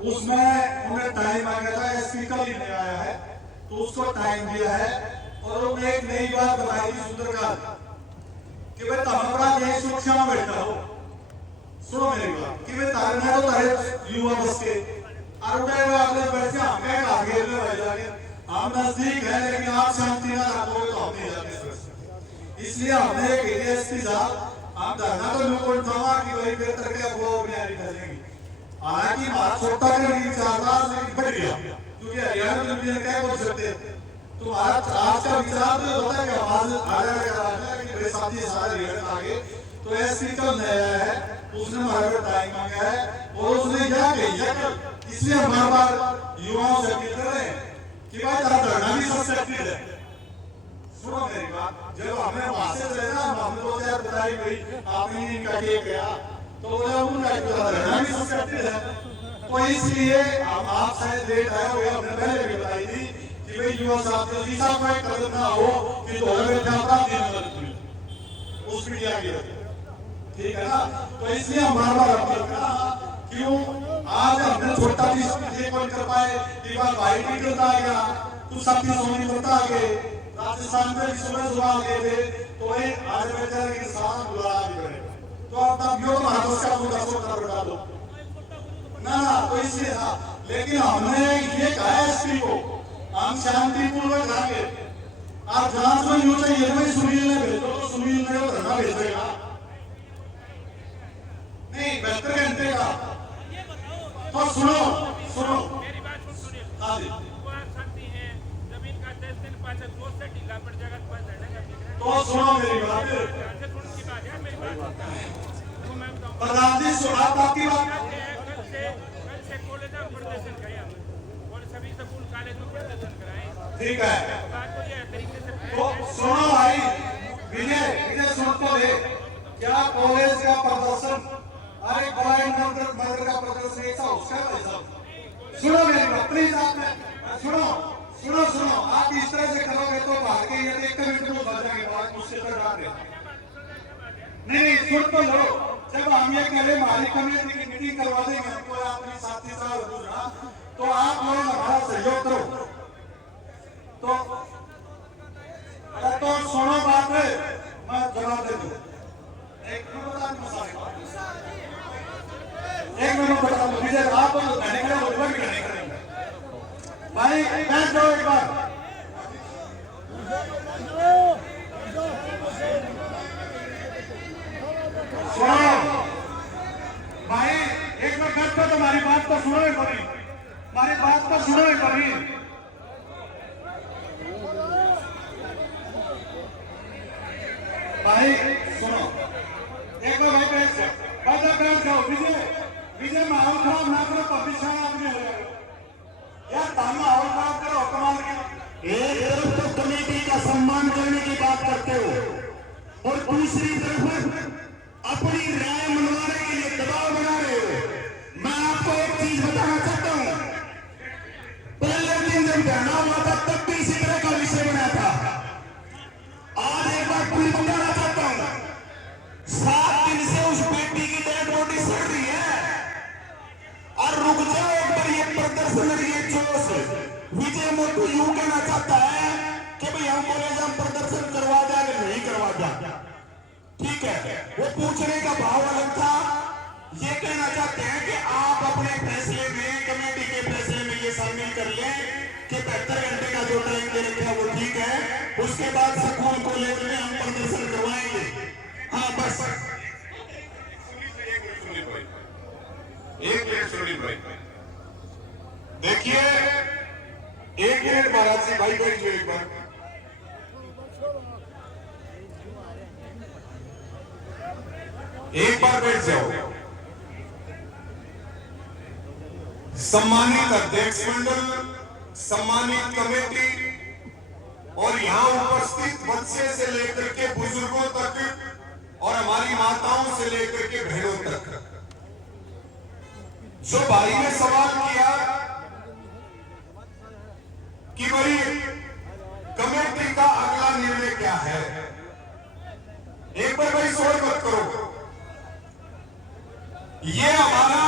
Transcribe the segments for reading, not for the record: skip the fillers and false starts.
उसमें उन्हें टाइम आ गया था, स्पीकर ही नहीं आया है तो उसको टाइम दिया है। और उन्हें एक नई बात बताई थी सुंदरकांड कि भाई तुम अपना देश सुरक्षा में बैठा हो। सुनो मेरी बात कि भाई तारना तो तारे युवा बस के और उठे हुए अगले बैठे हम कहें आगे ले जाके हम नजदीक है लेकिन आप शांति ना रखोगे तो हम नहीं जाते। इसलिए हमने एक एडीएसपी साहब हम धरना तो लोगों को उठावा कि भाई बेहतर के वो बुनियादी करेंगे। हालांकि बात छोटा करने की चाहता लेकिन बढ़ गया क्योंकि हरियाणा में दुनिया क्या बोल सकते तुम्हारा आज का विचार तो होता है कि आवाज आ जाएगा कि मेरे साथी सारे हरियाणा आगे तो एसपी कल नया है उसने हमारे टाइम मांगा है और उसने क्या कही। इसलिए हम बार बार युवाओं से अपील कर रहे हैं कि भाई तेरा धरना भी सस्पेक्टेड है। सुनो मेरी बात, जब हमने वहां से चले ना हमने तो यार बताई भाई आपने इनका क्या किया तो बोला उनका धरना भी सस्पेक्टेड है। तो इसलिए आप शायद लेट आए हो हमने पहले भी बताई थी कि भाई युवा साथियों ऐसा कोई कदम ना हो कि तो उस मीडिया की ठीक है ना। तो इसलिए हम बार बार अपील कर रहा क्यों आज हमने छोटा चीज ये कौन कर पाए कि बार भाई निकलता आ गया कुछ साथी सोनी करता आ गए राजस्थान में भी सुबह सुबह गए थे तो वही आज बेचारे किसान बुला भी करे तो आप तब यो तो हाथों का मुद्दा सोचना पड़ता दो ना तो इसलिए हाँ। लेकिन हमने ये कहा एसपी को हम शांतिपूर्वक जाएंगे। आप जांच में यूं चाहिए भाई सुनील ने भेजो तो सुनील ने वो धरना भेजेगा नहीं 72 घंटे का। तो सुनो सुनो मेरी बात सुनिए। हाँ जी वो आप सकती हैं जमीन का 10 दिन पाचक 2 से ढीला पड़ जाएगा तो धरने का ठीक है। तो सुनो मेरी बात सुन की बात है मेरी बात तो मैं बताऊं प्रधान जी सुना आपकी बात कल से कॉलेज में प्रदर्शन करें और सभी स्कूल कॉलेज में प्रदर्शन कराएं। ठीक है बात तो ये तरीके से तो सुनो भाई विजय विजय सुन तो ले क्या कॉलेज का प्रदर्शन अरे बड़ा मर्डर का प्रदर्शन ऐसा उसका पैसा सुनो मेरी बात प्लीज आप सुनो सुनो सुनो आप इस तरह से करोगे तो भाग के ये एक मिनट में बढ़ जाएंगे बात मुझसे तो डाल दे नहीं सुन तो लो जब हम ये कह रहे हमारी कमेटी की मीटिंग करवा देंगे हमको अपने साथी साहब दूसरा तो आप लोग हमारा सहयोग करो तो सुनो बात है मैं जवाब दे दूं एक मिनट बता दो विजय आप कहने के लिए भी नहीं करेंगे भाई बैठ जाओ एक बार सुनो भाई एक मिनट बैठ तो हमारी बात तो सुनो एक बार हमारी बात तो सुनो एक बार भाई सुनो एक बार भाई बैठ जाओ विजय विजय माहौल खराब ना करो पब्लिक आदमी हो यार ताना माहौल खराब करो कमाल की एक तरफ तो कमेटी का सम्मान करने की बात करते हो और दूसरी तरफ अपनी राय मनवाने के लिए दबाव बना रहे हो। मैं आपको एक चीज बताना चाहता हूं पहले दिन जब धरना हुआ था तब भी इसी तरह का विषय बना था। आज एक बार पूरी बताना चाहता हूं 7 दिन से उस बेटी की डेड बॉडी सड़ रही है और रुक जाओ एक बार ये प्रदर्शन ये जोश विजय मोटू यूं कहना चाहता है कि भाई हम कॉलेज हम प्रदर्शन करवा दें अगर नहीं करवा दें ठीक है। वो पूछने का भाव अलग था ये कहना चाहते हैं कि आप अपने फैसले में कमेटी के फैसले में ये शामिल कर लें कि 72 घंटे का जो टाइम दे रखा है वो ठीक है उसके बाद स्कूल कॉलेज में हम प्रदर्शन करवाएंगे। हाँ बस एक मिनट सुनील भाई देखिए 1 मिनट महाराज जी भाई बैठ जाओ एक बार बैठ जाओ। सम्मानित अध्यक्ष मंडल सम्मानित कमेटी और यहां उपस्थित बच्चे से लेकर के बुजुर्गों तक और हमारी माताओं से लेकर के बहनों तक जो भाई ने सवाल किया कि भाई कमेटी का अगला निर्णय क्या है एक बार भाई सोच मत करो ये हमारा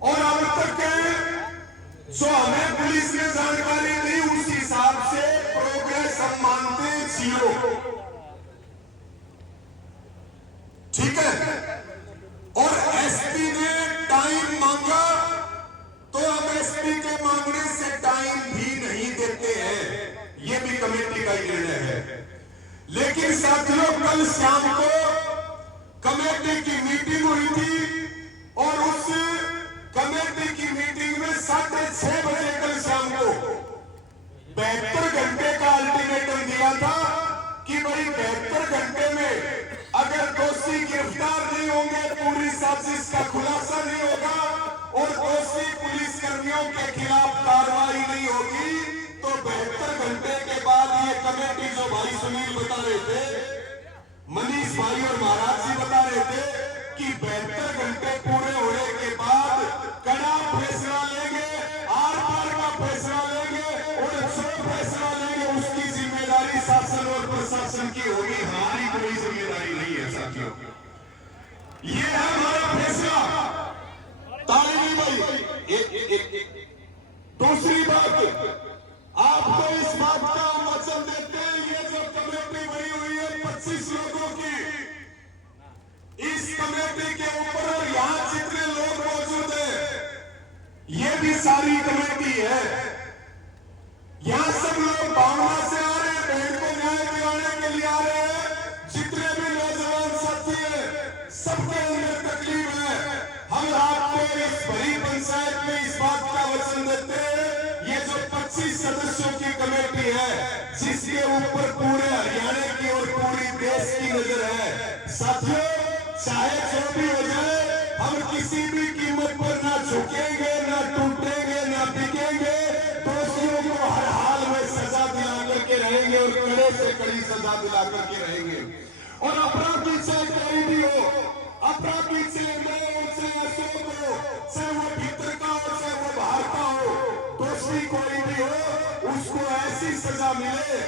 और अब तक जो हमें पुलिस ने जानकारी दी उस हिसाब से प्रोग्रेस हम मानते हैं 0। ठीक है। और एसपी ने टाइम मांगा तो हम एसपी के मांगने से टाइम भी नहीं देते हैं, यह भी कमेटी का निर्णय है। लेकिन साथियों, कल शाम को कमेटी की मीटिंग हुई थी और उस कमेटी की मीटिंग में 6:30 बजे कल शाम को 72 घंटे का अल्टीमेटम दिया था कि भाई 72 घंटे में अगर दोषी गिरफ्तार नहीं होंगे, पूरी साजिश का खुलासा नहीं होगा और दोषी पुलिसकर्मियों के खिलाफ कार्रवाई नहीं होगी, तो 72 घंटे के बाद ये कमेटी, जो भाई सुनील बता रहे थे, मनीष भाई और महाराज जी बता रहे थे कि 72 घंटे पूरे होने के बाद कड़ा फैसला लेंगे, आर पार का फैसला लेंगे और जो फैसला लेंगे उसकी जिम्मेदारी शासन और प्रशासन की होगी, हमारी कोई जिम्मेदारी नहीं है साथियों। ये है हमारा फैसला। ताली भाई। दूसरी बात, आपको इस बात का वचन देते हैं, ये जो कमेटी बनी हुई है 25 लोगों की, इस कमेटी के ऊपर और यहां जितने लोग मौजूद हैं, ये भी सारी कमेटी है। यहां सब लोग भावना से आ रहे हैं, बहन को न्याय दिलाने के लिए आ रहे हैं। जितने भी नौजवान साथी हैं, सबके अंदर तकलीफ है। हम आपको इस बड़ी पंचायत में इस बात का वचन देते हैं, ये जो 25 सदस्यों की कमेटी है, जिसके ऊपर पूरे हरियाणा की और पूरी देश की नजर है, साथियों, चाहे जो भी हो जाए, हम किसी भी कीमत पर ना झुकेंगे, ना टूटेंगे, ना बिकेंगे। दोषियों को हर हाल में सजा दिला करके रहेंगे और कड़े से कड़ी सजा दिला करके रहेंगे। और अपराधी चाहे कोई भी हो, अपराधी चाहे मैं हो, चाहे अशोक हो, चाहे वो भीतर का हो, चाहे वो बाहर का हो, दोषी कोई भी हो, उसको ऐसी सजा मिले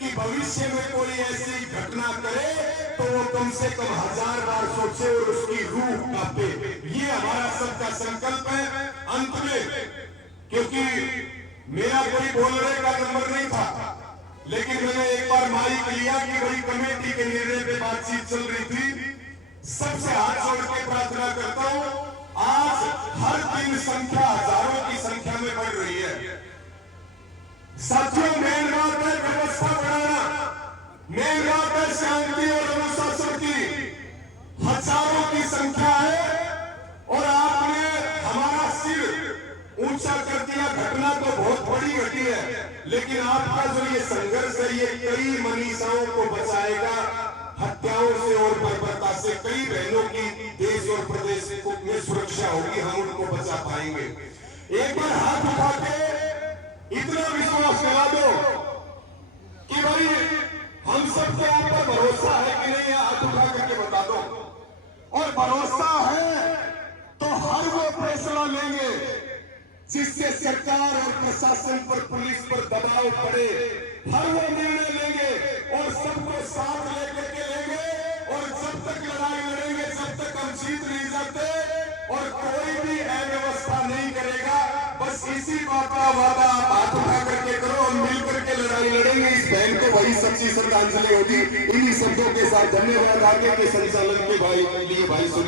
कि भविष्य में कोई ऐसी घटना करे तो वो कम से कम 1000 बार सोचे और उसकी रूह कांपे। ये हमारा सबका संकल्प है। अंत में, क्योंकि मेरा कोई बोलने का नंबर नहीं था, लेकिन मैंने एक बार माइक लिया कि भाई कमेटी के निर्णय पे बातचीत चल रही थी, सबसे हाथ जोड़ के प्रार्थना करता हूं, आज हर दिन संख्या हजारों की संख्या में बढ़ रही है। साथियों, मेन बात है व्यवस्था बढ़ाना, मेन बात है शांति और अनुशासन की। हजारों की संख्या है और आपने हमारा सिर ऊंचा कर दिया। घटना तो बहुत बड़ी घटी है, लेकिन आपका जो ये संघर्ष है, ये कई मनीषाओं को बचाएगा हत्याओं से और बर्बरता से। कई बहनों की देश और प्रदेश में सुरक्षा होगी, हम उनको बचा पाएंगे। एक बार हाथ उठा के इतना विश्वास दिला दो कि भाई हम सबके आप पर भरोसा है कि नहीं, हाथ उठा करके बता दो। और भरोसा है तो हर वो फैसला लेंगे जिससे सरकार और प्रशासन पर, पुलिस पर दबाव पड़े। हर वो निर्णय लेंगे और सबको साथ लेकर के लेंगे। और जब तक लड़ाई लड़ेंगे, जब तक हम जीत नहीं जाते और कोई भी अव्यवस्था नहीं करेगा, बस इसी बात का वादा आप हाथ उठा करके करो, हम मिल करके लड़ाई लड़ेंगे। इस बहन को वही सच्ची श्रद्धांजलि होगी। इन्हीं शब्दों के साथ धन्यवाद आगे के संचालन के लिए भाई सुनील।